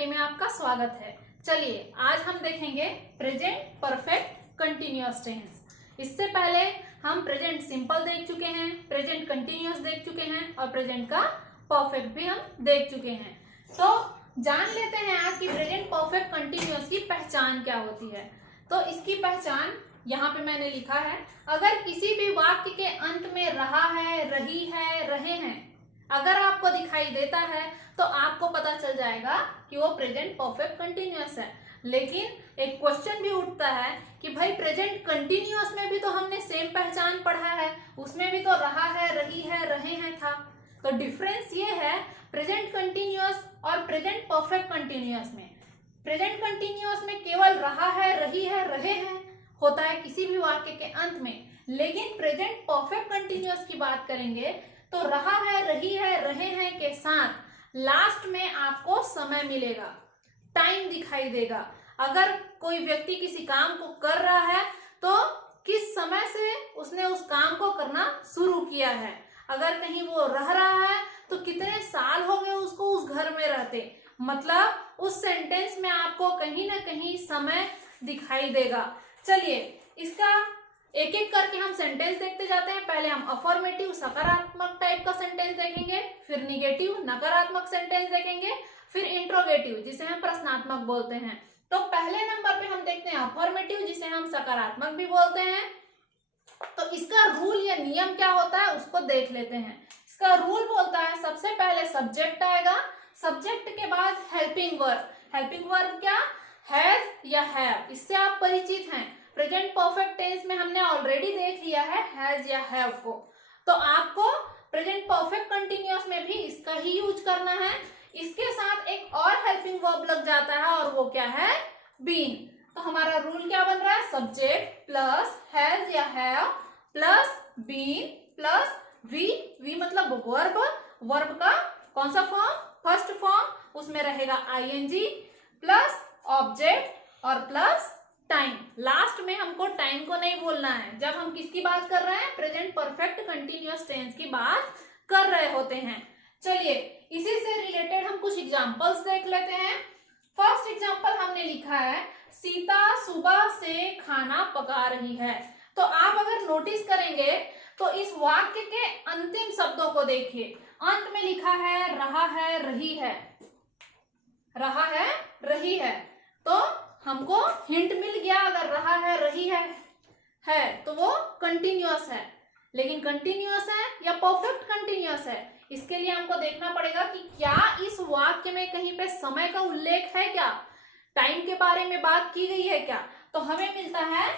Day में आपका स्वागत है। चलिए आज हम देखेंगे प्रेजेंट परफेक्ट कंटिन्यूअस टेंस। इससे पहले हम प्रेजेंट सिंपल देख चुके हैं, प्रेजेंट कंटिन्यूअस देख चुके हैं और प्रेजेंट का परफेक्ट भी हम देख चुके हैं। तो जान लेते हैं आज की प्रेजेंट परफेक्ट कंटिन्यूअस की पहचान क्या होती है। तो इसकी पहचान यहाँ पे मैंने लिखा है, अगर किसी भी वाक्य के अंत में रहा है, रही है, रहे हैं अगर आपको दिखाई देता है तो आपको पता चल जाएगा कि वो प्रेजेंट परफेक्ट कंटिन्यूअस है। लेकिन एक क्वेश्चन भी उठता है कि भाई प्रेजेंट कंटिन्यूअस में भी तो हमने सेम पहचान पढ़ा है, उसमें भी तो रहा है, रही है, रहे हैं था। तो डिफरेंस ये है प्रेजेंट कंटिन्यूअस और प्रेजेंट परफेक्ट कंटिन्यूअस में। प्रेजेंट कंटिन्यूअस में केवल रहा है, रही है, रहे हैं होता है किसी भी वाक्य के अंत में, लेकिन प्रेजेंट परफेक्ट कंटिन्यूअस की बात करेंगे तो रहा है, रही है, रहे हैं के साथ लास्ट में आपको समय मिलेगा, टाइम दिखाई देगा। अगर कोई व्यक्ति किसी काम को कर रहा है तो किस समय से उसने उस काम को करना शुरू किया है, अगर कहीं वो रह रहा है तो कितने साल हो गए उसको उस घर में रहते। मतलब उस सेंटेंस में आपको कहीं ना कहीं समय दिखाई देगा। चलिए इसका एक एक करके हम सेंटेंस देखते जाते हैं। पहले हम अफर्मेटिव सकारात्मक टाइप का सेंटेंस देखेंगे, फिर निगेटिव नकारात्मक सेंटेंस देखेंगे, फिर इंट्रोगेटिव जिसे हम प्रश्नात्मक बोलते हैं। तो पहले नंबर पे हम देखते हैं अफर्मेटिव जिसे हम सकारात्मक भी बोलते हैं। तो इसका रूल या नियम क्या होता है उसको देख लेते हैं। इसका रूल बोलता है सबसे पहले सब्जेक्ट आएगा, सब्जेक्ट के बाद हेल्पिंग वर्ब। हेल्पिंग वर्ब क्या, हैज या हैव, इससे आप परिचित हैं। प्रेजेंट परफेक्ट टेंस में हमने ऑलरेडी देख लिया है हैज या हैव को, तो आपको प्रेजेंट परफेक्ट कंटिन्यूअस में भी इसका ही यूज करना है। इसके साथ एक और हेल्पिंग वर्ब लग जाता है और वो क्या है, बीन। तो हमारा रूल क्या बन रहा है, सब्जेक्ट प्लस हैज या have plus been plus V मतलब वर्ब। वर्ब का कौन सा फॉर्म, फर्स्ट फॉर्म, उसमें रहेगा आईएनजी प्लस ऑब्जेक्ट और प्लस टाइम। लास्ट में हमको टाइम को नहीं बोलना है जब हम किसकी बात कर रहे हैं, प्रेजेंट परफेक्ट कंटिन्यूअस टेंस की बात कर रहे होते हैं। चलिए इसी से रिलेटेड हम कुछ एग्जांपल्स देख लेते हैं। फर्स्ट एग्जांपल हमने लिखा है, सीता सुबह से खाना पका रही है। तो आप अगर नोटिस करेंगे तो इस वाक्य के अंतिम शब्दों को देखिए, अंत में लिखा है रहा है, रही है, रहा है, रही है। तो हमको हिंट मिल गया, अगर रहा है, रही है तो वो कंटिन्यूअस है। लेकिन कंटिन्यूअस है या परफेक्ट कंटिन्यूअस है, इसके लिए हमको देखना पड़ेगा कि क्या इस वाक्य में कहीं पे समय का उल्लेख है, क्या टाइम के बारे में बात की गई है क्या। तो हमें मिलता है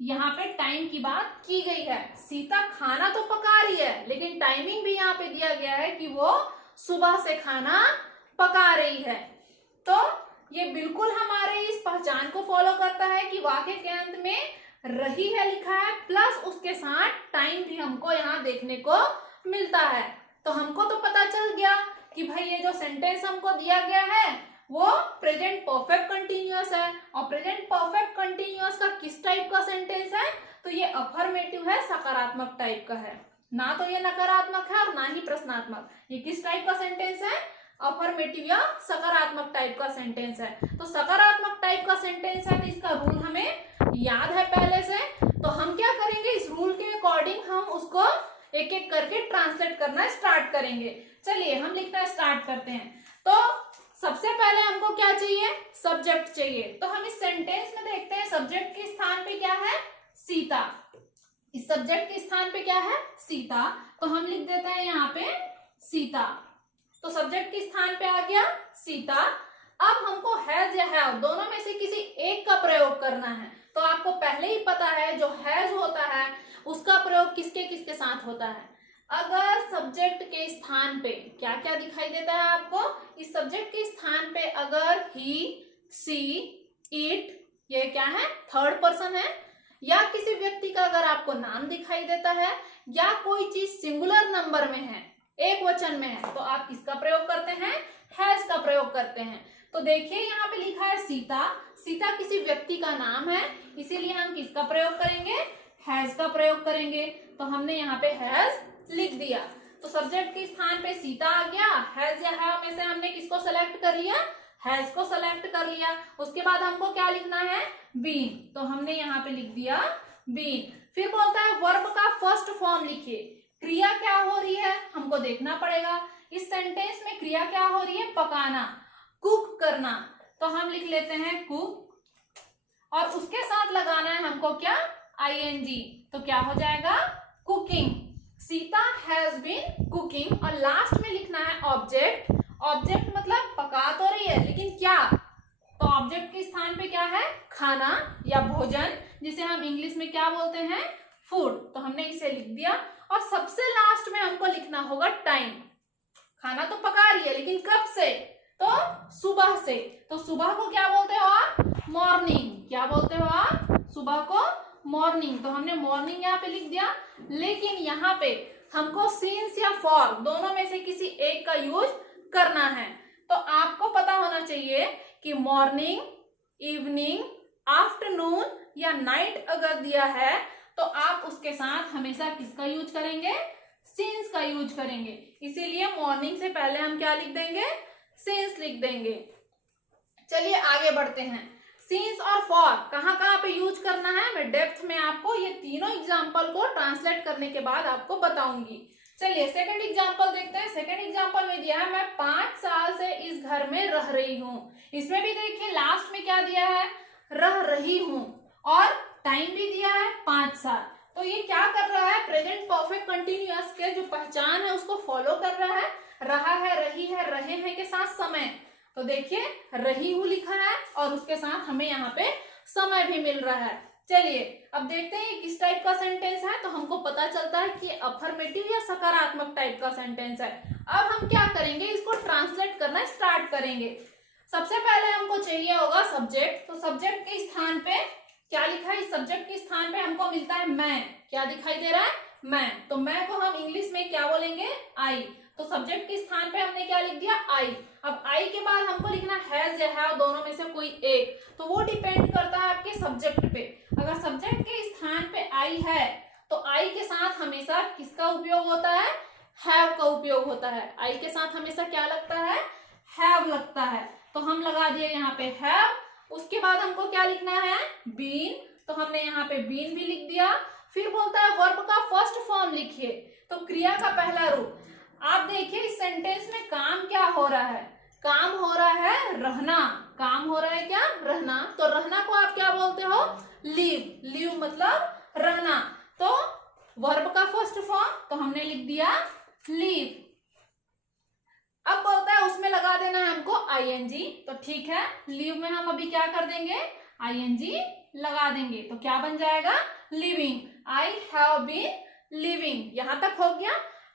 यहाँ पे टाइम की बात की गई है। सीता खाना तो पका रही है लेकिन टाइमिंग भी यहाँ पे दिया गया है कि वो सुबह से खाना पका रही है। तो ये बिल्कुल हमारे इस पहचान को फॉलो करता है कि वाक्य के अंत में रही है लिखा है प्लस उसके साथ टाइम भी हमको यहाँ देखने को मिलता है। तो हमको तो पता चल गया कि भाई ये जो सेंटेंस हमको दिया गया है वो प्रेजेंट परफेक्ट कंटिन्यूअस है। और प्रेजेंट परफेक्ट कंटिन्यूअस का किस टाइप का सेंटेंस है, तो ये अफर्मेटिव है, सकारात्मक टाइप का है, ना तो ये नकारात्मक है और ना ही प्रश्नात्मक। ये किस टाइप का सेंटेंस है, अफर्मेटिव या सकारात्मक टाइप का सेंटेंस है। तो सकारात्मक टाइप का सेंटेंस है तो इसका रूल हमें याद है पहले से। तो हम क्या करेंगे, इस रूल के अकॉर्डिंग हम उसको एक एक करके ट्रांसलेट करना स्टार्ट करेंगे। चलिए हम लिखना स्टार्ट करते हैं। तो सबसे पहले हमको क्या चाहिए, सब्जेक्ट चाहिए। तो हम इस सेंटेंस में देखते हैं सब्जेक्ट के स्थान पे क्या है, सीता। इस सब्जेक्ट के स्थान पे क्या है, सीता। तो हम लिख देते हैं यहाँ पे सीता। तो सब्जेक्ट के स्थान पे आ गया सीता। अब हमको हैज या हैव दोनों में से किसी एक का प्रयोग करना है। तो आपको पहले ही पता है जो हैज होता है उसका प्रयोग किसके किसके साथ होता है। अगर सब्जेक्ट के स्थान पे क्या क्या दिखाई देता है आपको, इस सब्जेक्ट के स्थान पे अगर ही, सी, इट, ये क्या है, थर्ड पर्सन है, या किसी व्यक्ति का अगर आपको नाम दिखाई देता है, या कोई चीज सिंगुलर नंबर में है, एक वचन में है, तो आप किसका प्रयोग करते हैं, हैज का प्रयोग करते हैं। तो देखिए यहाँ पे लिखा है सीता। सीता किसी व्यक्ति का नाम है, इसीलिए हम किसका प्रयोग करेंगे, हैज का प्रयोग करेंगे। तो हमने यहाँ पे हैज लिख दिया। तो सब्जेक्ट के स्थान पे सीता आ गया, हैज या हैव में से हमने किसको सेलेक्ट कर लिया, हैज को सेलेक्ट कर लिया। उसके बाद हमको क्या लिखना है, बीन, तो हमने यहाँ पे लिख दिया बीन। फिर बोलता है वर्ब का फर्स्ट फॉर्म लिखिए। क्रिया क्या हो रही है हमको देखना पड़ेगा। इस सेंटेंस में क्रिया क्या हो रही है, पकाना, कुक करना, तो हम लिख लेते हैं कुक। और उसके साथ लगाना है हमको क्या, आईएनजी, तो क्या हो जाएगा, cooking. Sita has been cooking. और लास्ट में लिखना है ऑब्जेक्ट। ऑब्जेक्ट मतलब पका तो रही है लेकिन क्या, तो ऑब्जेक्ट के स्थान पे क्या है, खाना या भोजन, जिसे हम इंग्लिश में क्या बोलते हैं, फूड, तो हमने इसे लिख दिया। और सबसे लास्ट में हमको लिखना होगा टाइम। खाना तो पका रही है लेकिन कब से, तो सुबह से, तो सुबह को क्या बोलते हो आप, मॉर्निंग। क्या बोलते हो आप, सुबह को मॉर्निंग, तो हमने मॉर्निंग यहाँ पे लिख दिया। लेकिन यहाँ पे हमको सिंस या फॉर दोनों में से किसी एक का यूज करना है। तो आपको पता होना चाहिए कि मॉर्निंग, इवनिंग, आफ्टरनून या नाइट अगर दिया है तो आप उसके साथ हमेशा किसका यूज करेंगे, सिंस का यूज करेंगे। इसीलिए मॉर्निंग से पहले हम क्या लिख देंगे, सिंस लिख देंगे। चलिए आगे बढ़ते हैं। सिंस और फॉर कहाँ कहाँ पे यूज करना है, मैं डेप्थ में आपको ये तीनों एग्जाम्पल को ट्रांसलेट करने के बाद आपको बताऊंगी। चलिए सेकंड एग्जाम्पल देखते हैं। सेकंड एग्जाम्पल में दिया है मैं 5 साल से इस घर में रह रही हूँ। इसमें भी देखिए लास्ट में क्या दिया है, रह रही हूँ, और टाइम भी दिया है 5 साल। तो ये क्या कर रहा है, प्रेजेंट परफेक्ट कंटिन्यूअस के जो पहचान है उसको फॉलो कर रहा है। रहा है, रही है, रहे हैं के साथ समय, तो देखिए रही हूँ लिखा है और उसके साथ हमें यहाँ पे समय भी मिल रहा है। चलिए अब देखते हैं किस टाइप का सेंटेंस है, तो हमको पता चलता है कि अफर्मेटिव या सकारात्मक टाइप का सेंटेंस है। अब हम क्या करेंगे, इसको ट्रांसलेट करना स्टार्ट करेंगे। सबसे पहले हमको चाहिए होगा सब्जेक्ट। तो सब्जेक्ट के स्थान पे क्या लिखा है, इस सब्जेक्ट के स्थान पे हमको मिलता है मैं। क्या दिखाई दे रहा है, मैं, तो मैं को हम इंग्लिश में क्या बोलेंगे, आई। तो सब्जेक्ट के स्थान पे हमने क्या लिख दिया, आई। अब आई के बाद हमको लिखना हैज या हैव, दोनों में से कोई एक, तो वो डिपेंड करता है आपके सब्जेक्ट पे। अगर सब्जेक्ट के स्थान पे आई है तो आई के साथ हमेशा किसका उपयोग होता है, हैव का उपयोग होता है। आई के साथ हमेशा क्या लगता है, हैव लगता है, तो हम लगा दिए यहाँ पे हैव। उसके बाद हमको क्या लिखना है, बीन, तो हमने यहाँ पे बीन भी लिख दिया। फिर बोलता है वर्ब का फर्स्ट फॉर्म लिखिए, तो क्रिया का पहला रूप। आप देखिए इस सेंटेंस में काम क्या हो रहा है, काम हो रहा है रहना। काम हो रहा है क्या, रहना, तो रहना को आप क्या बोलते हो, लीव। लीव मतलब रहना, तो वर्ब का फर्स्ट फॉर्म, तो हमने लिख दिया लीव। अब बोलता है उसमें लगा देना है हमको आईएनजी, तो ठीक है, लीव में हम अभी क्या कर देंगे, आईएनजी लगा देंगे, तो क्या बन जाएगा, living. I have been living, यहां तक हो गया।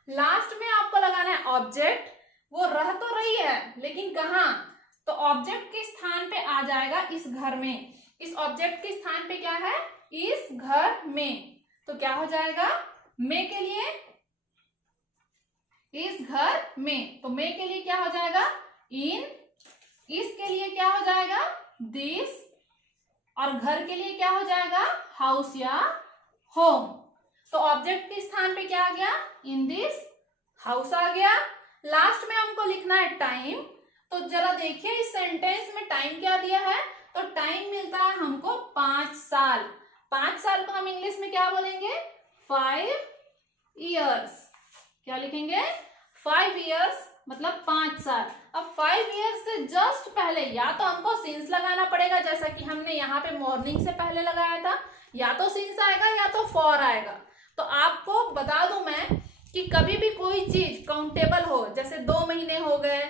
लास्ट में आपको लगाना है ऑब्जेक्ट। वो रह तो रही है लेकिन कहाँ, तो ऑब्जेक्ट के स्थान पे आ जाएगा इस घर में। इस ऑब्जेक्ट के स्थान पे क्या है, इस घर में, तो क्या हो जाएगा, में के लिए इस घर में, तो में के लिए क्या हो जाएगा, इन। इसके लिए क्या हो जाएगा, दिस। और घर के लिए क्या हो जाएगा, हाउस या होम। तो ऑब्जेक्ट के स्थान पे क्या आ गया, इन दिस हाउस आ गया। लास्ट में हमको लिखना है टाइम। तो जरा देखिए इस सेंटेंस में टाइम क्या दिया है, तो टाइम मिलता है हमको 5 साल। 5 साल को हम इंग्लिश में क्या बोलेंगे, 5 इयर्स। क्या लिखेंगे, 5 इयर्स मतलब 5 साल। अब 5 इयर्स से जस्ट पहले या तो हमको सिंस लगाना पड़ेगा, जैसा कि हमने यहाँ पे मॉर्निंग से पहले लगाया था, या तो सिंस आएगा या तो फॉर आएगा। तो आपको बता दूं मैं कि कभी भी कोई चीज काउंटेबल हो, जैसे 2 महीने हो गए,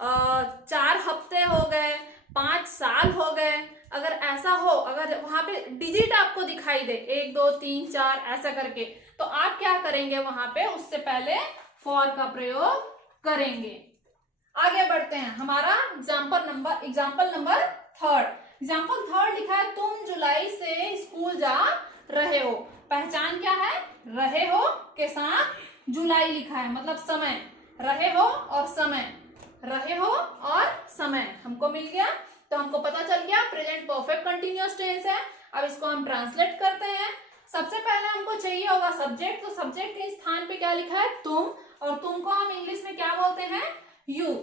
4 हफ्ते हो गए, 5 साल हो गए, अगर ऐसा हो, अगर वहां पे डिजिट आपको दिखाई दे 1 2 3 4 ऐसा करके, तो आप क्या करेंगे, वहां पे उससे पहले फॉर का प्रयोग करेंगे। आगे बढ़ते हैं। हमारा एग्जाम्पल नंबर 3। एग्जाम्पल 3 लिखा है तुम जुलाई से स्कूल जा रहे हो। पहचान क्या है, रहे हो के साथ जुलाई लिखा है, मतलब समय। रहे हो और समय, रहे हो और समय हमको मिल गया। तो हमको पता चल गया प्रेजेंट परफेक्ट कंटिन्यूअस टेंस है। अब इसको हम ट्रांसलेट करते हैं। सबसे पहले हमको चाहिए होगा सब्जेक्ट। तो सब्जेक्ट के स्थान पे क्या लिखा है, तुम, और तुम को हम इंग्लिश में क्या बोलते हैं, यू।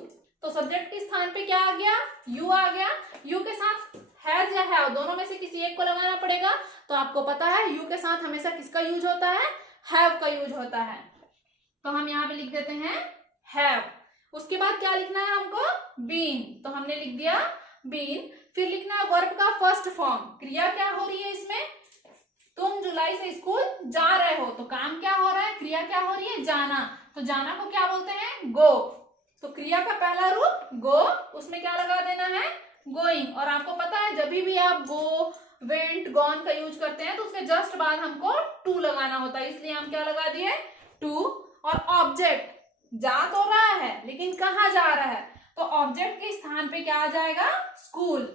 तो सब्जेक्ट के स्थान पे क्या आ गया, यू आ गया। यू के साथ हैज या हैव दोनों में से किसी एक को लगाना पड़ेगा। तो आपको पता है यू के साथ हमेशा किसका यूज होता है, हैव का यूज होता है। तो हम यहाँ पे लिख देते हैं हैव। उसके बाद क्या लिखना है हमको, बीन। तो हमने लिख दिया बीन। फिर लिखना है वर्ब का फर्स्ट फॉर्म। क्रिया क्या हो रही है इसमें, तुम जुलाई से स्कूल जा रहे हो, तो काम क्या हो रहा है, क्रिया क्या हो रही है, जाना। तो जाना को क्या बोलते हैं, गो। तो क्रिया का पहला रूप गो, उसमें क्या लगा देना है, गोइंग। और आपको पता है जब भी आप गो, वेंट, गॉन का यूज करते हैं तो उसके जस्ट बाद हमको टू लगाना होता है, इसलिए हम क्या लगा दिए, टू। और ऑब्जेक्ट, जा तो रहा है लेकिन कहाँ जा रहा है, तो ऑब्जेक्ट के स्थान पे क्या आ जाएगा, स्कूल।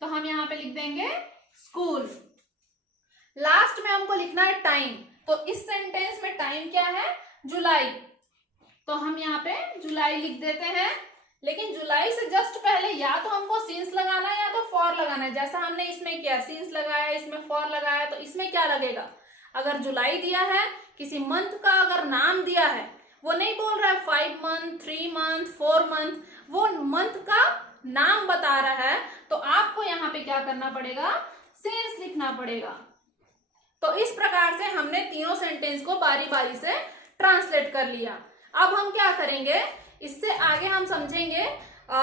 तो हम यहाँ पे लिख देंगे स्कूल। लास्ट में हमको लिखना है टाइम। तो इस सेंटेंस में टाइम क्या है, जुलाई। तो हम यहाँ पे जुलाई लिख देते हैं। लेकिन जुलाई से जस्ट पहले या तो हमको सिंस लगाना है या तो फॉर लगाना है। जैसा हमने इसमें किया, सिंस लगाया, इसमें फॉर लगाया, तो इसमें क्या लगेगा, अगर जुलाई दिया है, किसी मंथ का अगर नाम दिया है, वो नहीं बोल रहा है 5 मंथ, 3 मंथ, 4 मंथ, वो मंथ का नाम बता रहा है, तो आपको यहाँ पे क्या करना पड़ेगा, सिंस लिखना पड़ेगा। तो इस प्रकार से हमने तीनों सेंटेंस को बारी बारी से ट्रांसलेट कर लिया। अब हम क्या करेंगे, इससे आगे हम समझेंगे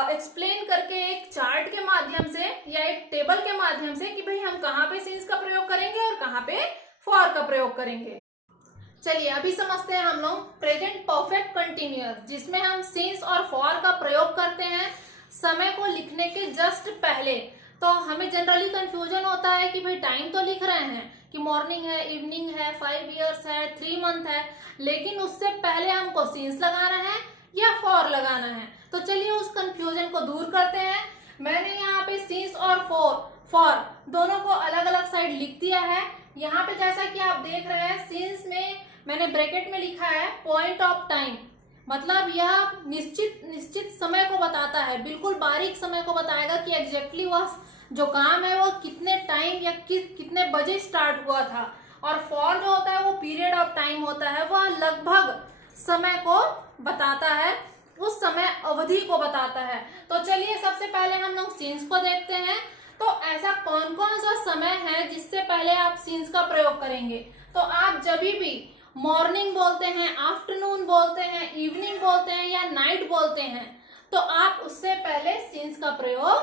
एक्सप्लेन करके एक चार्ट के माध्यम से या एक टेबल के माध्यम से कि भाई हम कहाँ पे सिंस का प्रयोग करेंगे और कहाँ पे फॉर का प्रयोग करेंगे। चलिए अभी समझते हैं हम लोग प्रेजेंट परफेक्ट कंटिन्यूअस, जिसमें हम सिंस और फॉर का प्रयोग करते हैं समय को लिखने के जस्ट पहले। तो हमें जनरली कंफ्यूजन होता है कि भाई टाइम तो लिख रहे हैं कि मॉर्निंग है, इवनिंग है, 5 इयर्स है, 3 मंथ है, लेकिन उससे पहले हमको सिंस लगाना है या फॉर लगाना है। तो चलिए उस कंफ्यूजन को दूर करते हैं। मैंने यहाँ पे सिंस और फॉर दोनों को अलग अलग साइड लिख दिया है। यहाँ पे जैसा कि आप देख रहे हैं, सिंस में मैंने ब्रैकेट में लिखा है पॉइंट ऑफ टाइम, मतलब यह निश्चित समय को बताता है, बिल्कुल बारीक समय को बताएगा कि एग्जैक्टली वह जो काम है वो कितने टाइम या कितने बजे स्टार्ट हुआ था। और फॉर जो होता है वो पीरियड ऑफ टाइम होता है, वह लगभग समय को बताता है, उस समय अवधि को बताता है। तो चलिए सबसे पहले हम लोग सिंस को देखते हैं। तो ऐसा कौन कौन सा समय है जिससे पहले आप सिंस का प्रयोग करेंगे। तो आप जब भी मॉर्निंग बोलते हैं, आफ्टरनून बोलते हैं, इवनिंग बोलते हैं या नाइट बोलते हैं, तो आप उससे पहले सिंस का प्रयोग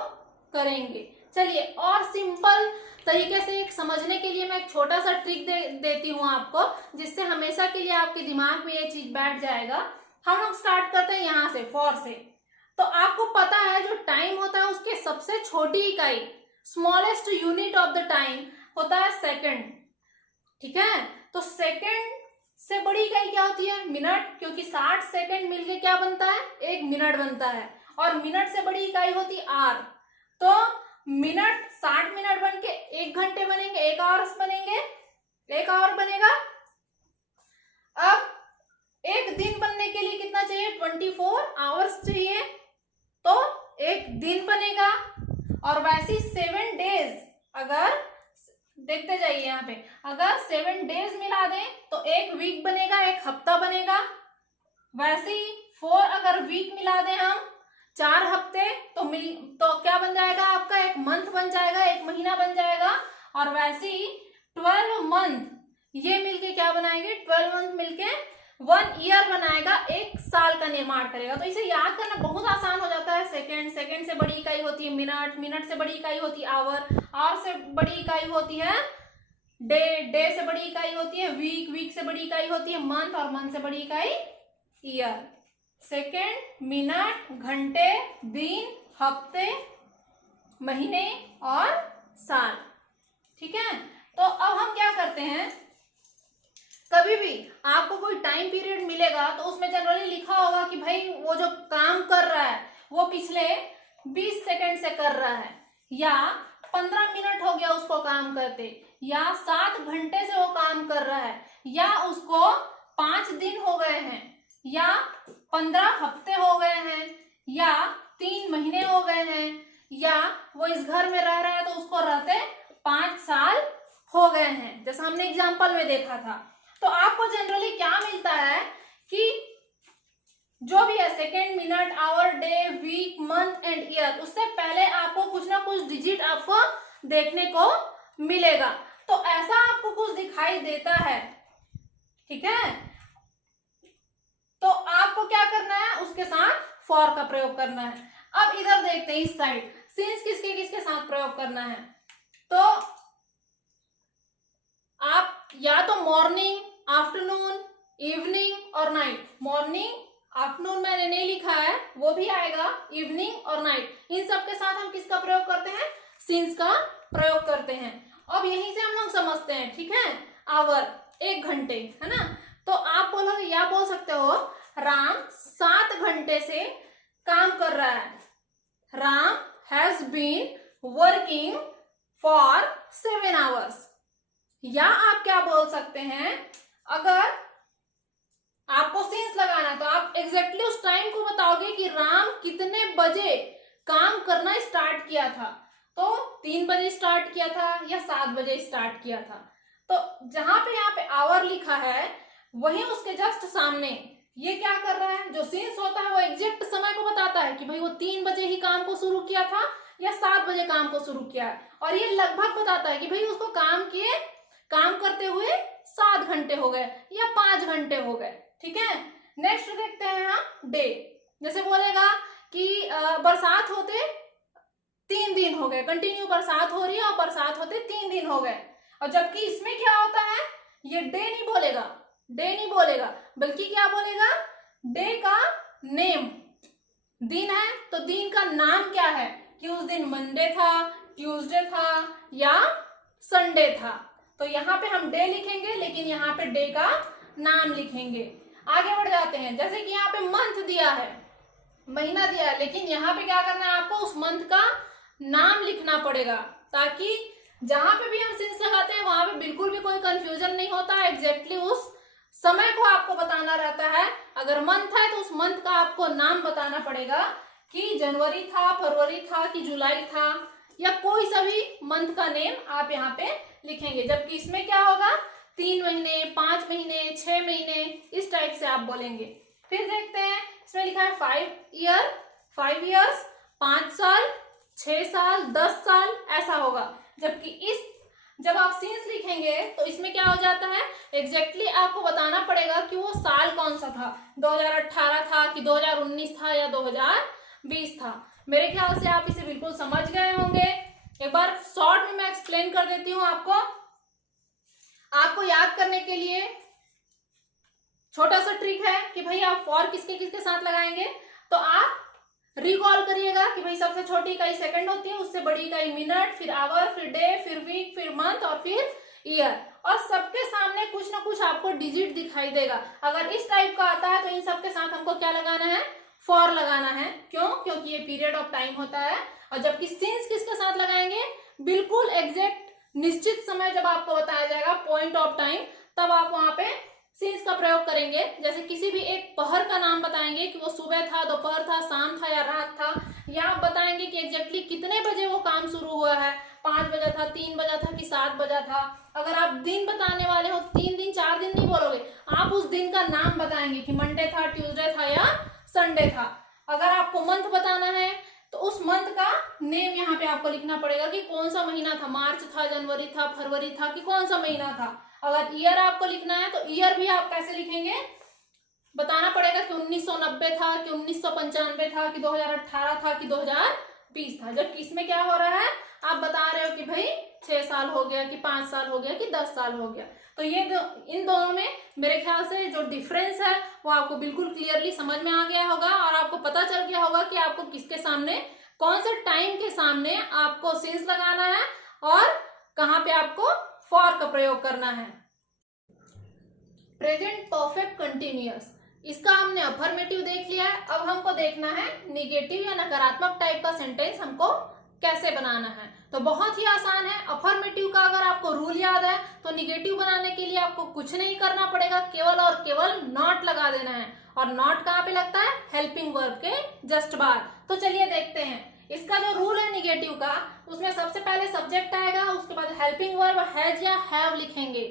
करेंगे। चलिए और सिंपल तरीके से एक समझने के लिए मैं एक छोटा सा ट्रिक देती हूँ आपको, जिससे हमेशा के लिए आपके दिमाग में ये चीज बैठ जाएगा। हम लोग स्टार्ट करते हैं यहाँ से, फॉर से। तो आपको पता है जो टाइम होता है उसके सबसे छोटी इकाई, smallest unit of the time होता है सेकंड, ठीक है। तो सेकंड से बड़ी इकाई क्या होती है, मिनट, क्योंकि 60 सेकंड मिलके क्या बनता है, 1 मिनट बनता है। और मिनट से बड़ी इकाई होती है आवर। तो मिनट 60 मिनट बन के 1 घंटे बनेंगे, 1 आवर्स बनेंगे, 1 आवर बनेगा। अब एक दिन बनने के लिए कितना चाहिए, 24 आवर्स चाहिए, तो 1 दिन बनेगा। और वैसे 7 डेज, अगर देखते जाइए यहाँ पे, अगर 7 डेज मिला दें तो 1 वीक बनेगा, 1 हफ्ता बनेगा। वैसे ही 4 अगर वीक मिला दें हम, 4 हफ्ते, तो क्या बन जाएगा आपका, 1 मंथ बन जाएगा, 1 महीना बन जाएगा। और वैसे ही 12 मंथ, ये मिलके क्या बनाएंगे, 12 मंथ मिलके 1 ईयर बनाएगा, 1 साल का निर्माण करेगा। तो इसे याद करना बहुत आसान हो जाता है। सेकंड, सेकंड से बड़ी इकाई होती है मिनट, मिनट से बड़ी इकाई होती है आवर, आवर से बड़ी इकाई होती है डे, डे से बड़ी इकाई होती है वीक, वीक से बड़ी इकाई होती है मंथ, और मंथ से बड़ी इकाई ईयर। सेकंड, मिनट, घंटे, दिन, हफ्ते, महीने और साल, ठीक है। तो अब हम क्या करते हैं, कभी भी आपको कोई टाइम पीरियड मिलेगा तो उसमें जनरली लिखा होगा कि भाई वो जो काम कर रहा है वो पिछले 20 सेकंड से कर रहा है, या 15 मिनट हो गया उसको काम करते, या 7 घंटे से वो काम कर रहा है, या उसको 5 दिन हो गए हैं, या 15 हफ्ते हो गए हैं, या 3 महीने हो गए हैं, या वो इस घर में रह रहा है तो उसको रहते 5 साल हो गए हैं, जैसा हमने एग्जाम्पल में देखा था। तो आपको जनरली क्या मिलता है कि जो भी है second, minute, hour, day, week, month and year, उससे पहले आपको कुछ ना कुछ डिजिट आपको देखने को मिलेगा। तो ऐसा आपको कुछ दिखाई देता है, ठीक है, तो आपको क्या करना है, उसके साथ फॉर का प्रयोग करना है। अब इधर देखते हैं इस साइड, सिंस किसके किसके साथ प्रयोग करना है। तो आप या तो मॉर्निंग, आफ्टरनून, इवनिंग और नाइट, मॉर्निंग, आफ्टरनून मैंने नहीं लिखा है, वो भी आएगा, इवनिंग और नाइट, इन सब के साथ हम किसका प्रयोग करते हैं, सिंस का प्रयोग करते हैं। अब यहीं से हम लोग समझते हैं, ठीक है, आवर 1 घंटे, है ना, तो आप बोलोगे या बोल सकते हो राम 7 घंटे से काम कर रहा है, Ram has been working for 7 hours. या आप क्या बोल सकते हैं, अगर आपको सिंस लगाना तो आप एग्जैक्टली उस टाइम को बताओगे कि राम कितने बजे काम करना स्टार्ट किया था, तो 3 बजे स्टार्ट किया था या 7 बजे स्टार्ट किया था। तो जहां पे यहाँ पे आवर लिखा है वही उसके जस्ट सामने ये क्या कर रहा है, जो सिंस होता है वो एग्जैक्ट समय को बताता है कि भाई वो 3 बजे ही काम को शुरू किया था या 7 बजे काम को शुरू किया है, और ये लगभग बताता है कि भाई उसको काम करते हुए 7 घंटे हो गए या 5 घंटे हो गए, ठीक है। नेक्स्ट देखते हैं हम डे, जैसे बोलेगा कि बरसात होते 3 दिन हो गए, कंटिन्यू बरसात हो रही है और बरसात होते 3 दिन हो गए, और जबकि इसमें क्या होता है, ये डे नहीं बोलेगा, बल्कि क्या बोलेगा, डे का नेम, दिन है तो दिन का नाम क्या है, कि उस दिन मंडे था, ट्यूसडे था या संडे था। तो यहाँ पे हम डे लिखेंगे, लेकिन यहाँ पे डे का नाम लिखेंगे। आगे बढ़ जाते हैं, जैसे कि यहाँ पे मंथ दिया है, महीना दिया है, लेकिन यहाँ पे क्या करना है, आपको उस मंथ का नाम लिखना पड़ेगा, ताकि जहां पे भी हम सिंस लगाते हैं वहां पे बिल्कुल भी कोई कंफ्यूजन नहीं होता है, एग्जैक्टली उस समय को आपको बताना रहता है। अगर मंथ है तो उस मंथ का आपको नाम बताना पड़ेगा कि जनवरी था, फरवरी था कि जुलाई था, या कोई सा भी मंथ का नेम आप यहाँ पे लिखेंगे। जबकि इसमें क्या होगा, 3 महीने, 5 महीने, 6 महीने, इस टाइप से आप बोलेंगे। फिर देखते हैं, इसमें लिखा है 5 ईयर्स, 5 साल, 6 साल, 10 साल, ऐसा होगा। जबकि जब आप सिंस लिखेंगे तो इसमें क्या हो जाता है, एग्जैक्टली आपको बताना पड़ेगा कि वो साल कौन सा था, 2018 था कि 2019 था या 2020 था। मेरे ख्याल से आप इसे बिल्कुल समझ गए होंगे। एक बार शॉर्ट में मैं एक्सप्लेन कर देती हूँ आपको याद करने के लिए छोटा सा ट्रिक है कि भाई आप फॉर किसके किसके साथ लगाएंगे, तो आप रिकॉल करिएगा कि भाई सबसे छोटी इकाई सेकंड होती है, उससे बड़ी इकाई मिनट, फिर आवर, फिर डे, फिर वीक, फिर मंथ और फिर ईयर, और सबके सामने कुछ ना कुछ आपको डिजिट दिखाई देगा। अगर इस टाइप का आता है तो इन सबके साथ हमको क्या लगाना है, फॉर लगाना है। क्यों, क्योंकि ये पीरियड ऑफ टाइम होता है। और जबकि सिंस किसके साथ लगाएंगे, बिल्कुल एग्जैक्ट निश्चित समय जब आपको बताया जाएगा, पॉइंट ऑफ टाइम, तब आप वहां पे सिंस का प्रयोग करेंगे। जैसे किसी भी एक पहर का नाम बताएंगे कि वो सुबह था, दोपहर था, शाम था या रात था, या आप बताएंगे कि एग्जैक्टली कितने बजे वो काम शुरू हुआ है, 5 बजा था, 3 बजा था कि 7 बजा था। अगर आप दिन बताने वाले हो 3 दिन 4 दिन नहीं बोलोगे, आप उस दिन का नाम बताएंगे कि मंडे था, ट्यूसडे था या संडे था। अगर आपको मंथ बताना है तो उस मंथ का नेम यहाँ पे आपको लिखना पड़ेगा कि कौन सा महीना था, मार्च था, जनवरी था, फरवरी था कि कौन सा महीना था। अगर ईयर आपको लिखना है तो ईयर भी आप कैसे लिखेंगे, बताना पड़ेगा कि 1990 था कि 1995 था कि 2018 था कि 2020 था। जबकि इसमें क्या हो रहा है, आप बता रहे हो कि भाई 6 साल हो गया कि 5 साल हो गया कि 10 साल हो गया। तो ये इन दोनों में मेरे ख्याल से जो डिफरेंस है वो आपको बिल्कुल क्लियरली समझ में आ गया होगा, और आपको पता चल गया होगा कि आपको किसके सामने, कौन से टाइम के सामने आपको सिंस लगाना है और कहाँ पे आपको फॉर का प्रयोग करना है। प्रेजेंट परफेक्ट कंटिन्यूअस, इसका हमने अफर्मेटिव देख लिया है। अब हमको देखना है निगेटिव या नकारात्मक टाइप का सेंटेंस हमको कैसे बनाना है। तो बहुत ही आसान है। अफर्मेटिव का अगर आपको रूल याद है तो निगेटिव बनाने के लिए आपको कुछ नहीं करना पड़ेगा, केवल और केवल नॉट लगा देना है। और नॉट कहाँ पे लगता है, हेल्पिंग वर्ब के जस्ट बाद। तो चलिए देखते हैं इसका जो रूल है निगेटिव का, उसमें सबसे पहले सब्जेक्ट आएगा, उसके बाद हेल्पिंग वर्ब हैज या हैव लिखेंगे,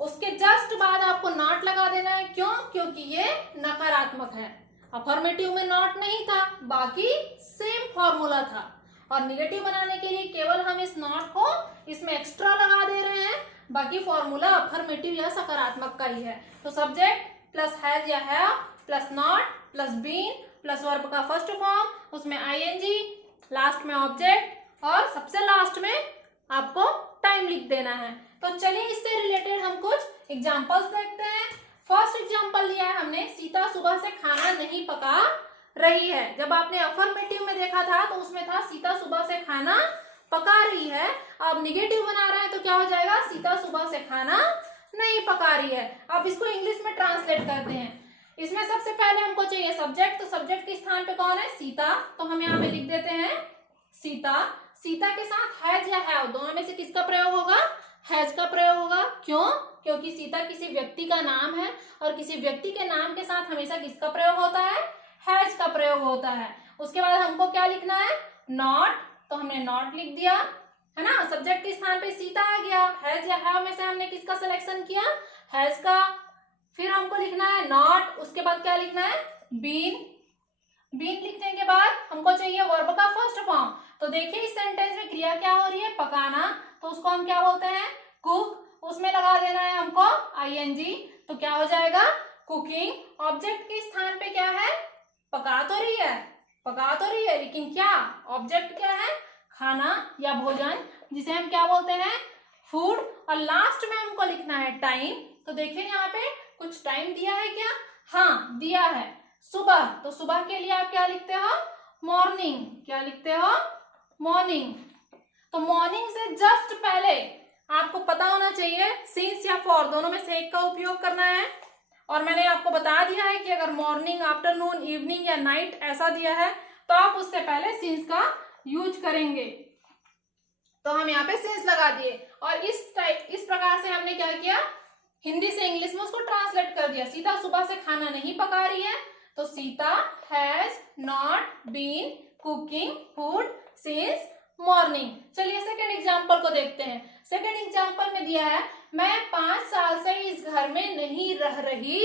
उसके जस्ट बाद आपको नॉट लगा देना है। क्यों, क्योंकि ये नकारात्मक है। अफर्मेटिव में नॉट नहीं था, बाकी सेम फॉर्मूला था। और निगेटिव बनाने के लिए केवल हम इस नॉट को इसमें एक्स्ट्रा लगा दे रहे हैं, बाकी फॉर्मूला अफर्मेटिव या सकारात्मक का ही है। तो सब्जेक्ट प्लस हैज या have plus not plus been plus verb का फर्स्ट फॉर्म, उसमें आईएनजी, लास्ट में ऑब्जेक्ट और सबसे लास्ट में आपको टाइम लिख देना है। तो चलिए इससे रिलेटेड हम कुछ एग्जांपल्स देखते हैं। फर्स्ट एग्जांपल लिया है हमने, सीता सुबह से खाना नहीं पका रही है। जब आपने अफर्मेटिव में देखा था तो उसमें था सीता सुबह से खाना पका रही है। अब निगेटिव बना रहे हैं तो क्या हो जाएगा, सीता सुबह से खाना नहीं पका रही है। अब इसको इंग्लिश में ट्रांसलेट करते हैं। इसमें सबसे पहले हमको चाहिए सब्जेक्ट, तो सब्जेक्ट के स्थान पे कौन है, सीता, तो हम यहाँ पे लिख देते हैं सीता। सीता के साथ हैज या हैव दोनों में से किसका प्रयोग होगा, हैज का प्रयोग होगा। क्यों, क्योंकि सीता किसी व्यक्ति का नाम है और किसी व्यक्ति के नाम के साथ हमेशा किसका प्रयोग होता है, हैज का प्रयोग होता है। उसके बाद हमको क्या लिखना है, नॉट, तो हमने नॉट लिख दिया, है ना। सब्जेक्ट के स्थान पे सीता आ गया, हैज या हैव में से हमने किसका सिलेक्शन किया, हैज का। फिर हमको लिखना है नॉट, उसके बाद क्या लिखना है, बीन। बीन लिखने के बाद हमको चाहिए वर्ब का फर्स्ट फॉर्म। तो देखिए इस सेंटेंस में क्रिया क्या हो रही है, पकाना, तो उसको हम क्या बोलते हैं, कुक। उसमें लगा देना है हमको आईएनजी, तो क्या हो जाएगा, कुकिंग। ऑब्जेक्ट के स्थान पे क्या है, पका तो रही है, पका तो रही है, लेकिन क्या ऑब्जेक्ट क्या है, खाना या भोजन, जिसे हम क्या बोलते हैं, फूड। और लास्ट में हमको लिखना है टाइम। तो देखिए यहाँ पे कुछ टाइम दिया है क्या, हाँ दिया है, सुबह। तो सुबह के लिए आप क्या लिखते हो, मॉर्निंग। क्या लिखते हो, मॉर्निंग। तो मॉर्निंग से जस्ट पहले आपको पता होना चाहिए सिंस या फॉर दोनों में से एक का उपयोग करना है। और मैंने आपको बता दिया है कि अगर मॉर्निंग, आफ्टरनून, इवनिंग या नाइट ऐसा दिया है तो आप उससे पहले सिंस का यूज करेंगे। तो हम यहाँ पे सिंस लगा दिए और इस प्रकार से हमने क्या किया, हिंदी से इंग्लिश में उसको ट्रांसलेट कर दिया। सीता सुबह से खाना नहीं पका रही है, तो Sita has not been cooking food since morning. चलिए सेकेंड एग्जाम्पल को देखते हैं। सेकेंड एग्जाम्पल में दिया है, मैं 5 साल से इस घर में नहीं रह रही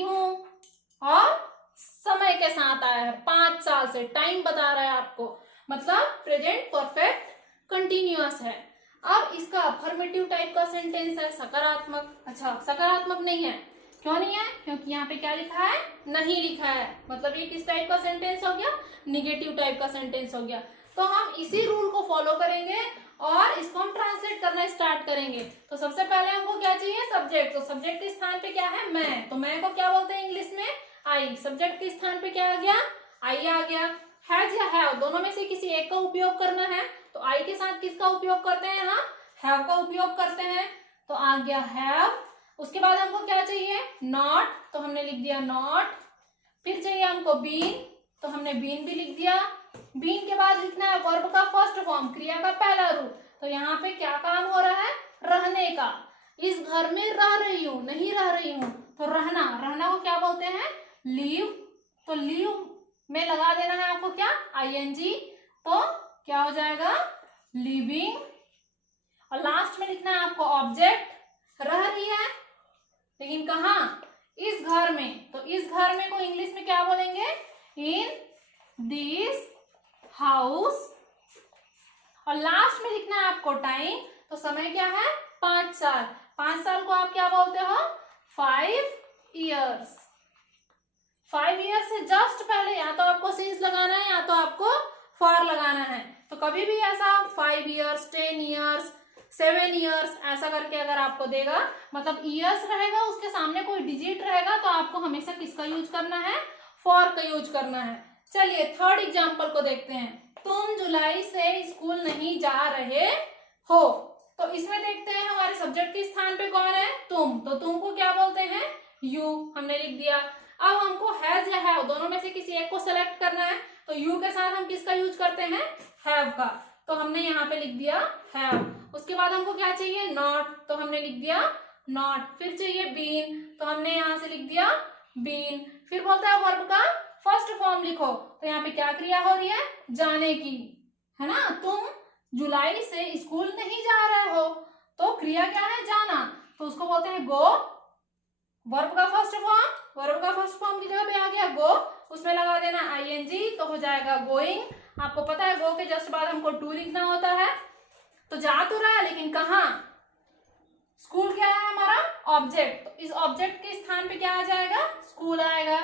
हूँ और समय के साथ आया है, 5 साल से, टाइम बता रहा है आपको, मतलब प्रेजेंट परफेक्ट कंटिन्यूअस है। अब इसका अफर्मेटिव टाइप का सेंटेंस है, सकारात्मक। अच्छा सकारात्मक नहीं है, क्यों नहीं है, क्योंकि यहाँ पे क्या लिखा है, नहीं लिखा है, मतलब ये किस टाइप का सेंटेंस हो गया, निगेटिव टाइप का सेंटेंस हो गया। तो हम इसी रूल को फॉलो करेंगे और इसको हम ट्रांसलेट करना स्टार्ट करेंगे। तो सबसे पहले हमको क्या चाहिए, सब्जेक्ट। तो सब्जेक्ट के स्थान पे क्या है, मैं, तो मैं को क्या बोलते हैं इंग्लिश में, आई। सब्जेक्ट के स्थान पे क्या आ गया, आई आ गया। हैज या हैव दोनों में से किसी एक का उपयोग करना है, तो आई के साथ किसका उपयोग करते हैं, यहाँ हैव का उपयोग करते हैं, तो आ गया हैव। उसके बाद हमको क्या चाहिए, नॉट, तो हमने लिख दिया नॉट। फिर चाहिए हमको बीन, तो हमने बीन भी लिख दिया। बीन के बाद लिखना है वर्ब का फर्स्ट फॉर्म, क्रिया का पहला रूप। तो यहाँ पे क्या काम हो रहा है, रहने का। इस घर में रह रही हूँ, नहीं रह रही हूँ, तो रहना, रहना को क्या बोलते हैं, लीव। तो लीव में लगा देना है आपको क्या, आईएनजी, तो क्या हो जाएगा, लिविंग। और लास्ट में लिखना है आपको ऑब्जेक्ट, रह रही है लेकिन कहाँ, इस घर में, तो इस घर में को इंग्लिश में क्या बोलेंगे, इन दिस हाउस। और लास्ट में लिखना है आपको टाइम, तो समय क्या है, 5 साल। 5 साल को आप क्या बोलते हो, 5 years। 5 years से जस्ट पहले या तो आपको सिंस लगाना है या तो आपको फॉर लगाना है। तो कभी भी ऐसा 5 years, 10 years, 7 years ऐसा करके अगर आपको देगा, मतलब ईयर्स रहेगा उसके सामने कोई डिजिट रहेगा, तो आपको हमेशा किसका यूज करना है, फॉर का यूज करना है। चलिए थर्ड एग्जांपल को देखते हैं। तुम जुलाई से स्कूल नहीं जा रहे हो, तो इसमें देखते हैं हमारे सब्जेक्ट के स्थान पे कौन है, तुम। तो तुम को क्या बोलते हैं, यू, हमने लिख दिया। अब हमको हैज या हैव दोनों में से किसी एक को सेलेक्ट करना है, तो यू के साथ हम किसका यूज करते हैं, हैव का, तो हमने यहाँ पे लिख दिया हैव। उसके बाद हमको क्या चाहिए, नॉट, तो हमने लिख दिया नॉट। फिर चाहिए बीन, तो हमने यहाँ से लिख दिया बीन। फिर बोलता है वर्ब का फर्स्ट फॉर्म लिखो, तो यहाँ पे क्या क्रिया हो रही है, जाने की, है ना। तुम जुलाई से स्कूल नहीं जा रहे हो, तो क्रिया क्या है, जाना, तो उसको बोलते हैं गो। वर्ब का फर्स्ट फॉर्म वर्ब का फर्स्ट फॉर्म की जगह पे आ गया गो, उसमें लगा देना ing, तो हो जाएगा गोइंग। आपको पता है गो के जस्ट बाद हमको टू लिखना होता है, तो जा तो रहा है लेकिन कहाँ, स्कूल क्या है हमारा ऑब्जेक्ट, तो इस ऑब्जेक्ट के स्थान पे क्या आ जाएगा, स्कूल आएगा।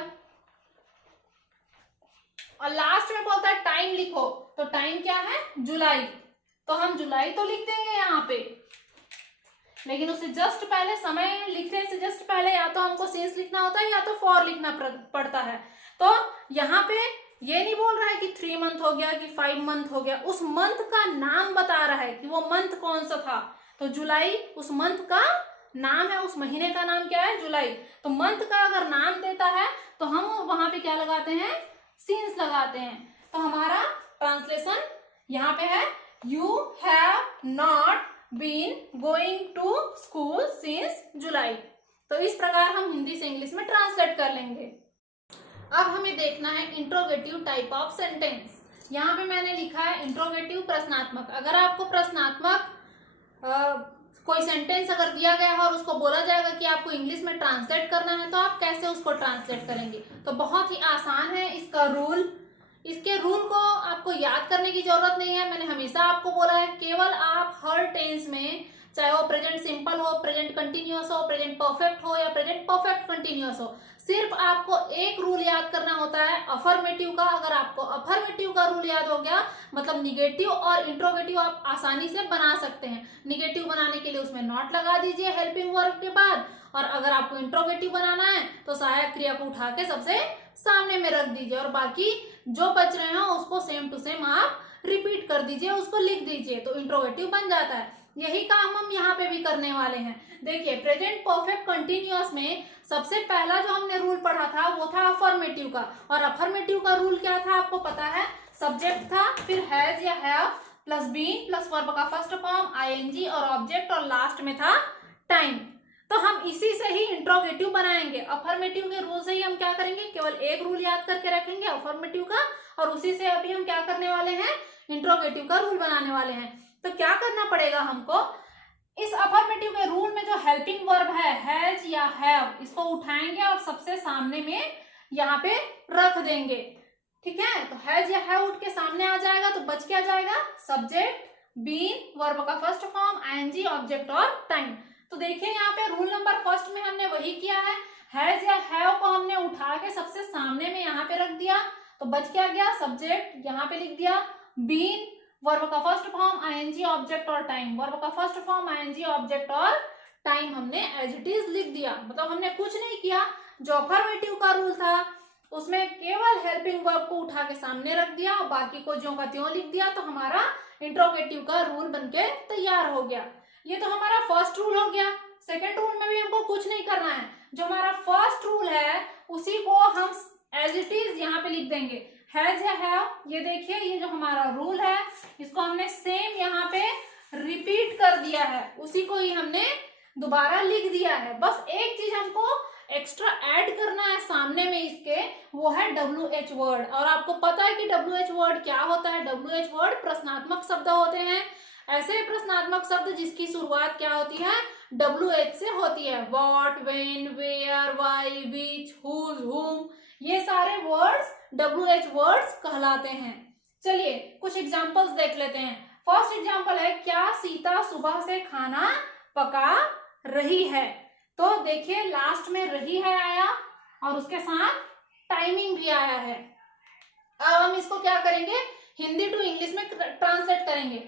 और लास्ट में बोलता है टाइम लिखो, तो टाइम क्या है, जुलाई, तो हम जुलाई तो लिख देंगे यहाँ पे, लेकिन उससे जस्ट पहले, समय लिखने से जस्ट पहले या तो हमको सिंस लिखना होता है या तो फॉर लिखना पड़ता है। तो यहाँ पे ये नहीं बोल रहा है कि 3 मंथ हो गया कि 5 मंथ हो गया, उस मंथ का नाम बता रहा है कि वो मंथ कौन सा था, तो जुलाई उस मंथ का नाम है, उस महीने का नाम क्या है, जुलाई। तो मंथ का अगर नाम देता है तो हम वहां पे क्या लगाते हैं, सिंस लगाते हैं। तो हमारा ट्रांसलेशन यहाँ पे है, you have not been going to school since July. तो इस प्रकार हम हिंदी से इंग्लिश में ट्रांसलेट कर लेंगे। अब हमें देखना है इंट्रोगेटिव टाइप ऑफ सेंटेंस। यहाँ पे मैंने लिखा है इंट्रोगेटिव प्रश्नात्मक। अगर आपको प्रश्नात्मक कोई सेंटेंस अगर दिया गया है और उसको बोला जाएगा कि आपको इंग्लिश में ट्रांसलेट करना है, तो आप कैसे उसको ट्रांसलेट करेंगे, तो बहुत ही आसान है इसका रूल। इसके रूल को आपको याद करने की जरूरत नहीं है, मैंने हमेशा आपको बोला है, केवल आप हर टेंस में, चाहे वो प्रेजेंट सिंपल हो, प्रेजेंट कंटिन्यूअस हो, प्रेजेंट परफेक्ट हो या प्रेजेंट परफेक्ट कंटिन्यूअस हो, सिर्फ आपको एक रूल याद करना होता है अफर्मेटिव का। अगर आपको अफर्मेटिव का रूल याद हो गया, मतलब निगेटिव और इंट्रोगेटिव आप आसानी से बना सकते हैं। निगेटिव बनाने के लिए उसमें नॉट लगा दीजिए हेल्पिंग वर्ब के बाद, और अगर आपको इंट्रोगेटिव बनाना है तो सहायक क्रिया को उठा के सबसे सामने में रख दीजिए, और बाकी जो बच रहे हैं उसको सेम टू सेम आप रिपीट कर दीजिए, उसको लिख दीजिए, तो इंट्रोगेटिव बन जाता है। यही काम हम यहाँ पे भी करने वाले हैं। देखिए प्रेजेंट परफेक्ट कंटिन्यूअस में सबसे पहला जो हमने रूल पढ़ा था वो था अफर्मेटिव का, और अफर्मेटिव का रूल क्या था आपको पता है, सब्जेक्ट था, फिर हैज या have plus been plus verb का फर्स्ट फॉर्म ing और ऑब्जेक्ट, और लास्ट में था टाइम। तो हम इसी से ही इंट्रोगेटिव बनाएंगे। अफर्मेटिव के रूल से ही हम क्या करेंगे, केवल एक रूल याद करके रखेंगे अफर्मेटिव का, और उसी से अभी हम क्या करने वाले हैं, इंट्रोगेटिव का रूल बनाने वाले हैं। तो क्या करना पड़ेगा हमको, इस अफर्मेटिव के रूल में जो हेल्पिंग वर्ब है हैज या हैव, इसको उठाएंगे और सबसे सामने में यहाँ पे रख देंगे, ठीक है। तो हैज या हैव उठ के सामने आ जाएगा, तो बच क्या जाएगा, सब्जेक्ट, बीन, वर्ब का फर्स्ट फॉर्म, ing, ऑब्जेक्ट और टाइम। तो देखिए यहाँ पे रूल नंबर फर्स्ट में हमने वही किया है, हैज या हैव को हमने उठा के सबसे सामने में यहाँ पे रख दिया, तो बच क्या गया, सब्जेक्ट यहाँ पे लिख दिया, बीन, वर्ब का फर्स्ट फॉर्म ing, ऑब्जेक्ट और टाइम, वर्ब का फर्स्ट फॉर्म ing, ऑब्जेक्ट और टाइम हमने एज इट इज लिख दिया। मतलब हमने कुछ नहीं किया, जो अफर्मेटिव का रूल था उसमें केवल हेल्पिंग वर्ब को उठा के सामने रख दिया और बाकी को ज्यों का त्यों लिख दिया, तो हमारा इंट्रोगेटिव का रूल बनके तैयार हो गया। ये तो हमारा फर्स्ट रूल हो गया। सेकेंड रूल में भी हमको कुछ नहीं करना है, जो हमारा फर्स्ट रूल है उसी को हम एज इट इज यहाँ पे लिख देंगे, हैज या हैव। ये देखिए ये जो हमारा रूल है इसको हमने सेम यहाँ पे रिपीट कर दिया है, उसी को ही हमने दोबारा लिख दिया है। बस एक चीज हमको एक्स्ट्रा ऐड करना है सामने में इसके, वो है WH वर्ड। और आपको पता है कि WH वर्ड क्या होता है, WH वर्ड प्रश्नात्मक शब्द होते हैं। ऐसे प्रश्नात्मक शब्द जिसकी शुरुआत क्या होती है, WH से होती है, what, when, where, why, which, whose, whom, ये सारे वर्ड्स WH वर्ड्स कहलाते हैं। चलिए कुछ एग्जांपल्स देख लेते हैं। फर्स्ट एग्जांपल है, क्या सीता सुबह से खाना पका रही है। तो देखिए लास्ट में रही है आया और उसके साथ टाइमिंग भी आया है। अब हम इसको क्या करेंगे, हिंदी टू इंग्लिश में ट्रांसलेट करेंगे।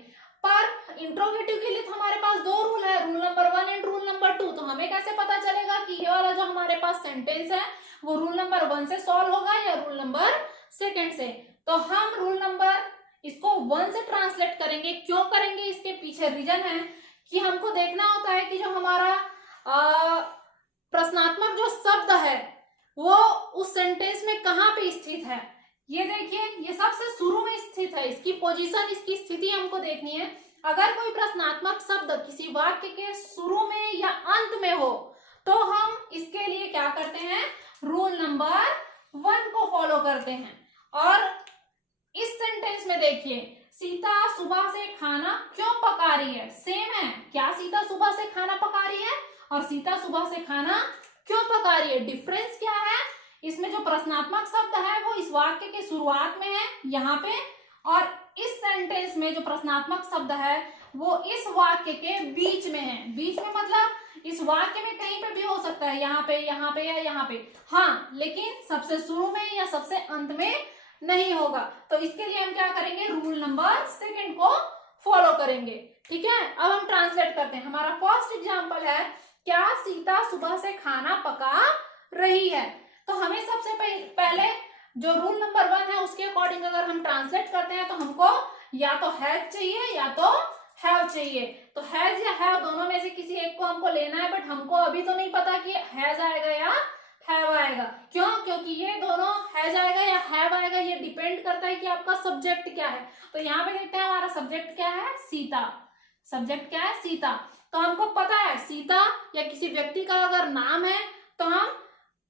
पर इंट्रोगेटिव के लिए तो हमारे पास दो रूल है, rule number 1 and rule number 2। तो हमें कैसे पता चलेगा कि ये वाला जो हमारे पास सेंटेंस है वो रूल नंबर 1 से सॉल्व होगा या रूल नंबर 2 से। तो हम रूल नंबर इसको 1 से ट्रांसलेट करेंगे। क्यों करेंगे, इसके पीछे रीजन है कि हमको देखना होता है कि जो हमारा प्रश्नात्मक जो शब्द है वो उस सेंटेंस में कहाँ पे स्थित है। ये देखिए ये सबसे शुरू में स्थित है, इसकी पोजीशन, इसकी स्थिति हमको देखनी है। अगर कोई प्रश्नात्मक शब्द किसी वाक्य के शुरू में या अंत में हो तो हम इसके लिए क्या करते हैं, रूल नंबर 1 को फॉलो करते हैं। और इस सेंटेंस में देखिए सीता सुबह से खाना क्यों पका रही है, सेम है। क्या सीता सुबह से खाना पका रही है और सीता सुबह से खाना क्यों पका रही है। डिफरेंस क्या है, इसमें जो प्रश्नात्मक शब्द है वो इस वाक्य के शुरुआत में है यहाँ पे, और इस सेंटेंस में जो प्रश्नात्मक शब्द है वो इस वाक्य के बीच में है। बीच में मतलब इस वाक्य में कहीं पे भी हो सकता है, यहाँ पे या यहाँ पे, हाँ, लेकिन सबसे शुरू में या सबसे अंत में नहीं होगा। तो इसके लिए हम क्या करेंगे, रूल नंबर 2 को फॉलो करेंगे। ठीक है, अब हम ट्रांसलेट करते हैं। हमारा फर्स्ट एग्जांपल है, क्या सीता सुबह से खाना पका रही है। तो हमें सबसे पहले जो रूल नंबर 1 है उसके अकॉर्डिंग अगर हम ट्रांसलेट करते हैं तो हमको या तो हैज चाहिए या तो हैव चाहिए। तो हैज या हैव दोनों में से किसी एक को हमको लेना है, बट हमको अभी तो नहीं पता कि हैज आएगा या हैव आएगा। क्यों, क्योंकि ये दोनों हैज आएगा या हैव आएगा ये डिपेंड करता है कि आपका सब्जेक्ट क्या है। तो यहाँ पे देखते हैं हमारा सब्जेक्ट क्या है, सीता। सब्जेक्ट क्या है, सीता। तो हमको पता है सीता या किसी व्यक्ति का अगर नाम है तो हम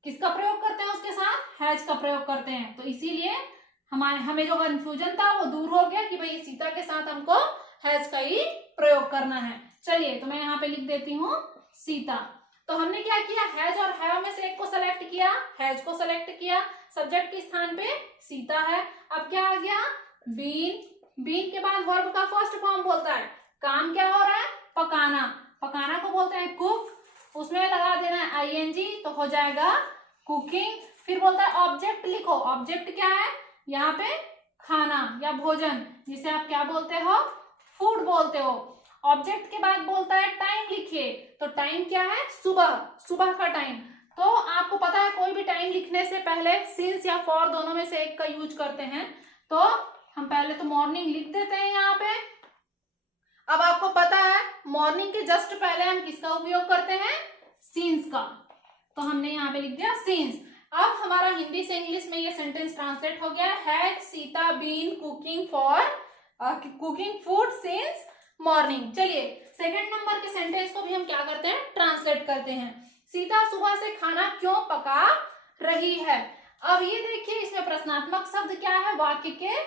किसका प्रयोग करते हैं, उसके साथ हैज का प्रयोग करते हैं। तो इसीलिए हमें जो कंफ्यूजन था वो दूर हो गया कि भाई सीता के साथ हमको हैज का ही प्रयोग करना है। चलिए, तो मैं यहाँ पे लिख देती हूँ सीता। तो हमने क्या किया, हैज और हैव में से एक को सेलेक्ट किया, हैज को सेलेक्ट किया, सब्जेक्ट के स्थान पे सीता है। अब क्या आ गया, बीन। बीन के बाद वर्ब का फर्स्ट फॉर्म बोलता है, काम क्या हो रहा है, पकाना। पकाना को बोलते हैं कुक, उसमें लगा देना है आईएनजी तो हो जाएगा कुकिंग। फिर बोलता है ऑब्जेक्ट लिखो। ऑब्जेक्ट क्या है, यहाँ पे खाना या भोजन, जिसे आप क्या बोलते हो, फूड बोलते हो। ऑब्जेक्ट के बाद बोलता है टाइम लिखिए। तो टाइम क्या है, सुबह, सुबह का टाइम। तो आपको पता है कोई भी टाइम लिखने से पहले सिंस या फॉर दोनों में से एक का यूज करते हैं। तो हम पहले तो मॉर्निंग लिख देते हैं यहाँ पे। अब आपको पता है मॉर्निंग के जस्ट पहले हम किसका उपयोग करते हैं, सीन्स का। तो हमने यहाँ पे लिख दिया सीन्स। अब हमारा हिंदी से इंग्लिश में ये सेंटेंस ट्रांसलेट हो गया, had Sita been cooking for cooking food since morning. चलिए, सेकंड नंबर के सेंटेंस को भी हम क्या करते हैं, ट्रांसलेट करते हैं। सीता सुबह से खाना क्यों पका रही है। अब ये देखिए, इसमें प्रश्नात्मक शब्द क्या है, वाक्य के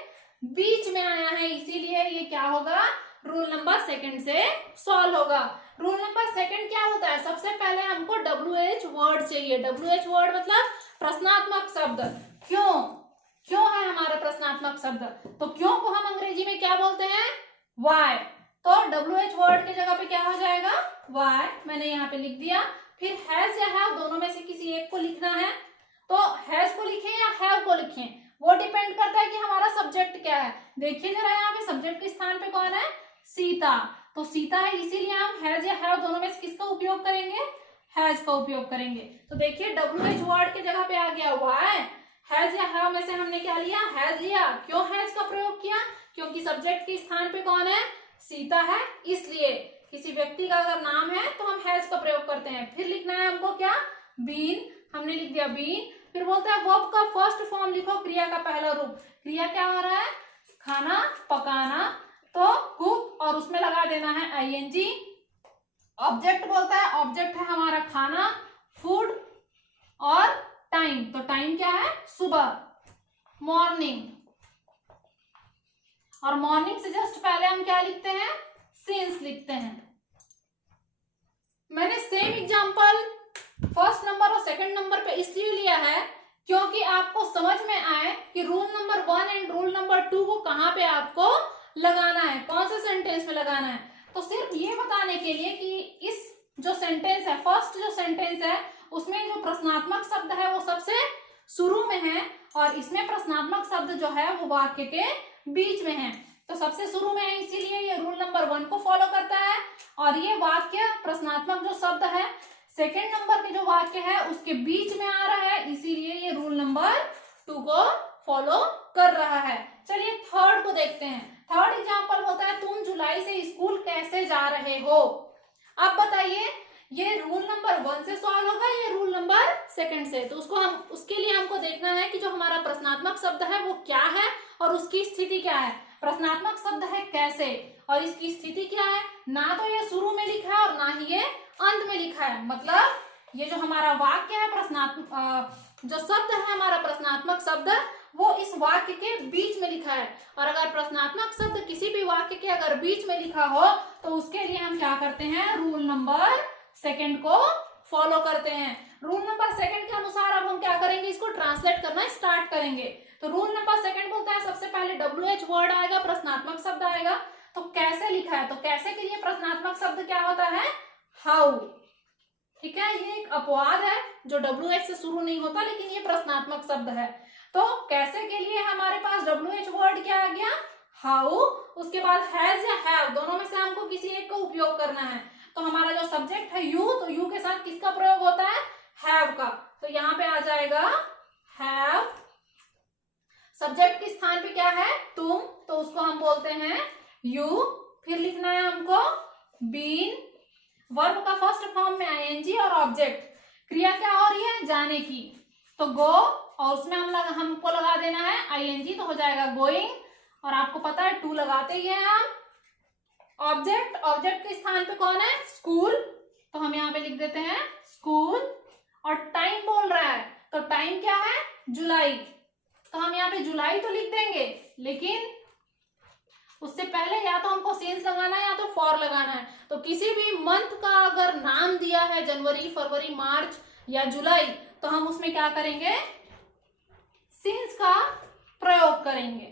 बीच में आया है, इसीलिए ये क्या होगा, रूल नंबर 2 से सॉल्व होगा। रूल नंबर 2 क्या होता है, सबसे पहले हमको WH वर्ड चाहिए। WH वर्ड मतलब प्रश्नात्मक शब्द। क्यों, क्यों है हमारा प्रश्नात्मक शब्द, तो क्यों को हम अंग्रेजी में क्या बोलते हैं, वाई। तो WH वर्ड के जगह पे क्या हो जाएगा, वाई। मैंने यहाँ पे लिख दिया। फिर हैज या हैव दोनों में से किसी एक को लिखना है। तो हैज को लिखें या हैव को लिखें, वो डिपेंड करता है कि हमारा सब्जेक्ट क्या है। देखिए जरा, यहाँ पे सब्जेक्ट के स्थान पे कौन है, सीता। तो सीता है, इसीलिए हम हैज या हैव दोनों में से किसका उपयोग करेंगे, हैज का उपयोग करेंगे। तो देखिए WH वर्ड के जगह पे आ गया वाई। हैज या हैव में से हमने क्या लिया, हैज लिया। क्यों हैज का प्रयोग किया, क्योंकि सब्जेक्ट के स्थान पे कौन है, सीता है, इसलिए। किसी व्यक्ति का अगर नाम है तो हम हैज का प्रयोग करते हैं। फिर लिखना है हमको क्या, बीन। हमने लिख दिया बीन। फिर बोलता है वर्ब का फर्स्ट फॉर्म लिखो, क्रिया का पहला रूप। क्रिया क्या हो रहा है, खाना पकाना, तो कुक, और उसमें लगा देना है आईएनजी। ऑब्जेक्ट बोलता है, ऑब्जेक्ट है हमारा खाना, फूड, और टाइम। तो टाइम क्या है, सुबह, मॉर्निंग। और मॉर्निंग से जस्ट पहले हम क्या लिखते हैं, सिंस लिखते हैं। मैंने सेम एग्जांपल फर्स्ट नंबर और सेकंड नंबर पे इसलिए लिया है क्योंकि आपको समझ में आए कि rule number 1 and rule number 2 को कहाँ पे आपको लगाना है, कौन से सेंटेंस में लगाना है। तो सिर्फ ये बताने के लिए कि इस जो सेंटेंस है, फर्स्ट जो सेंटेंस है, उसमें जो प्रश्नात्मक शब्द है वो सबसे शुरू में है, और इसमें प्रश्नात्मक शब्द जो है वो वाक्य के बीच में है। तो सबसे शुरू में है, इसीलिए ये रूल नंबर 1 को फॉलो करता है। और ये वाक्य प्रश्नात्मक जो शब्द है सेकंड नंबर के जो वाक्य है उसके बीच में आ रहा है, इसीलिए ये रूल नंबर 2 को फॉलो कर रहा है। चलिए थर्ड को देखते हैं। थर्ड एग्जांपल होता है, तुम जुलाई से स्कूल कैसे जा रहे हो। अब बताइए, ये रूल नंबर 1 से सॉल्व होगा, ये रूल नंबर 2 से। तो उसके लिए हमको देखना है कि जो हमारा प्रश्नात्मक शब्द है वो क्या है और उसकी स्थिति क्या है। प्रश्नात्मक शब्द है कैसे, और इसकी स्थिति क्या है। ना तो ये शुरू में लिखा है और ना ही ये अंत में लिखा है। मतलब ये जो हमारा वाक्य है, प्रश्नात्मक जो शब्द है हमारा प्रश्नात्मक शब्द, वो इस वाक्य के बीच में लिखा है। और अगर प्रश्नात्मक शब्द किसी भी वाक्य के अगर बीच में लिखा हो तो उसके लिए हम क्या करते हैं, रूल नंबर 2 को फॉलो करते हैं। रूल नंबर सेकंड के अनुसार अब हम क्या करेंगे, इसको ट्रांसलेट करना स्टार्ट करेंगे। तो रूल नंबर सेकंड बोलता है सबसे पहले WH वर्ड आएगा, प्रश्नात्मक शब्द आएगा। तो कैसे लिखा है, तो कैसे के लिए प्रश्नात्मक शब्द क्या होता है, हाउ। ठीक है, ये एक अपवाद है जो WH से शुरू नहीं होता, लेकिन ये प्रश्नात्मक शब्द है। तो कैसे के लिए हमारे पास WH वर्ड क्या आ गया, हाउ। उसके बाद हैज या हैव, दोनों में से हमको किसी एक का उपयोग करना है। तो हमारा जो सब्जेक्ट है यू, तो यू के साथ किसका प्रयोग होता है, हैव का। तो यहाँ पे आ जाएगा हैव। सब्जेक्ट के स्थान पे क्या है, तुम, तो उसको हम बोलते हैं यू। फिर लिखना है हमको बीन। वर्ब का फर्स्ट फॉर्म में ING और ऑब्जेक्ट, क्रिया क्या हो रही है, जाने की, तो गो, और उसमें हमको लगा देना है ING, तो हो जाएगा गोइंग। और आपको पता है टू लगाते ही हैं हम। ऑब्जेक्ट, ऑब्जेक्ट के स्थान पे कौन है, स्कूल, तो हम यहाँ पे लिख देते हैं स्कूल। और टाइम बोल रहा है, तो टाइम क्या है, जुलाई, तो हम यहाँ पे जुलाई तो लिख देंगे, लेकिन उससे पहले या तो हमको सिंस लगाना है या तो फॉर लगाना है। तो किसी भी मंथ का अगर नाम दिया है, जनवरी, फरवरी, मार्च या जुलाई, तो हम उसमें क्या करेंगे, सिंस का प्रयोग करेंगे।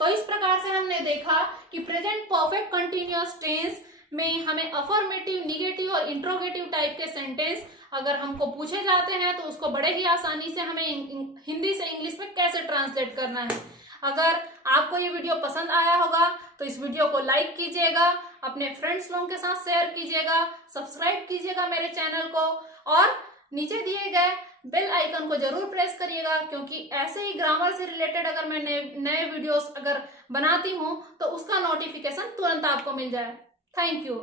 तो इस प्रकार से हमने देखा कि प्रेजेंट परफेक्ट कंटिन्यूअस टेंस में हमें अफर्मेटिव, निगेटिव और इंट्रोगेटिव टाइप के सेंटेंस अगर हमको पूछे जाते हैं तो उसको बड़े ही आसानी से हमें हिंदी से इंग्लिश में कैसे ट्रांसलेट करना है। अगर आपको ये वीडियो पसंद आया होगा तो इस वीडियो को लाइक कीजिएगा, अपने फ्रेंड्स लोगों के साथ शेयर कीजिएगा, सब्सक्राइब कीजिएगा मेरे चैनल को, और नीचे दिए गए बेल आइकन को जरूर प्रेस करिएगा, क्योंकि ऐसे ही ग्रामर से रिलेटेड अगर मैं नए वीडियोस अगर बनाती हूँ तो उसका नोटिफिकेशन तुरंत आपको मिल जाए। Thank you.